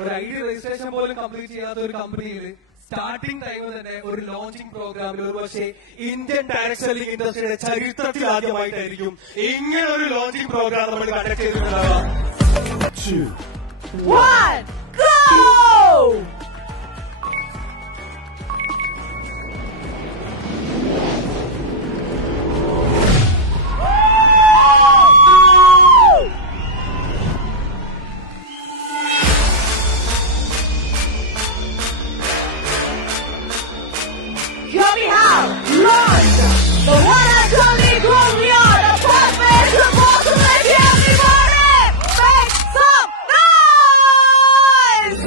ഒരു ID registration പോലും complete ചെയ്യാത്ത ഒരു കമ്പനിയിൽ സ്റ്റാർട്ടിംഗ് ടൈം തന്നെ ഒരു ലോഞ്ചിങ് പ്രോഗ്രാമിൽ ഒരു പക്ഷേ ഇന്ത്യൻ ഡയറക്ട് സെല്ലിംഗ് ഇൻഡസ്ട്രിയുടെ ചരിത്രത്തിൽ ആദ്യമായിട്ടായിരിക്കും ഇങ്ങനെ ഒരു ലോഞ്ചിങ് പ്രോഗ്രാം നമ്മൾ conduct ചെയ്തിട്ടുണ്ടാവുക. 2, 1, go! Show me how! Launch! The one and only Gloria! The perfect supposed to make everybody make some noise!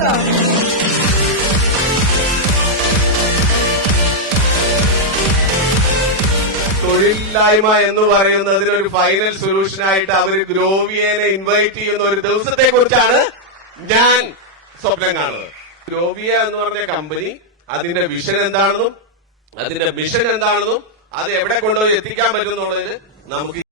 തൊഴിലില്ലായ്മ എന്ന് പറയുന്നതിന് ഒരു ഫൈനൽ സൊല്യൂഷനായിട്ട് അവർ ഗ്രോവിയനെ ഇൻവൈറ്റ് ചെയ്യുന്ന ഒരു ദിവസത്തെ കുറിച്ചാണ് ഞാൻ സ്വപ്നം കാണുന്നത്. ഗ്രോവിയ എന്ന് പറഞ്ഞ കമ്പനി അതിന്റെ വിഷൻ എന്താണെന്നും അതിന്റെ മിഷൻ എന്താണെന്നും അത് എവിടെ കൊണ്ടുപോയി എത്തിക്കാൻ പറ്റുന്നുള്ളതിന് നമുക്ക്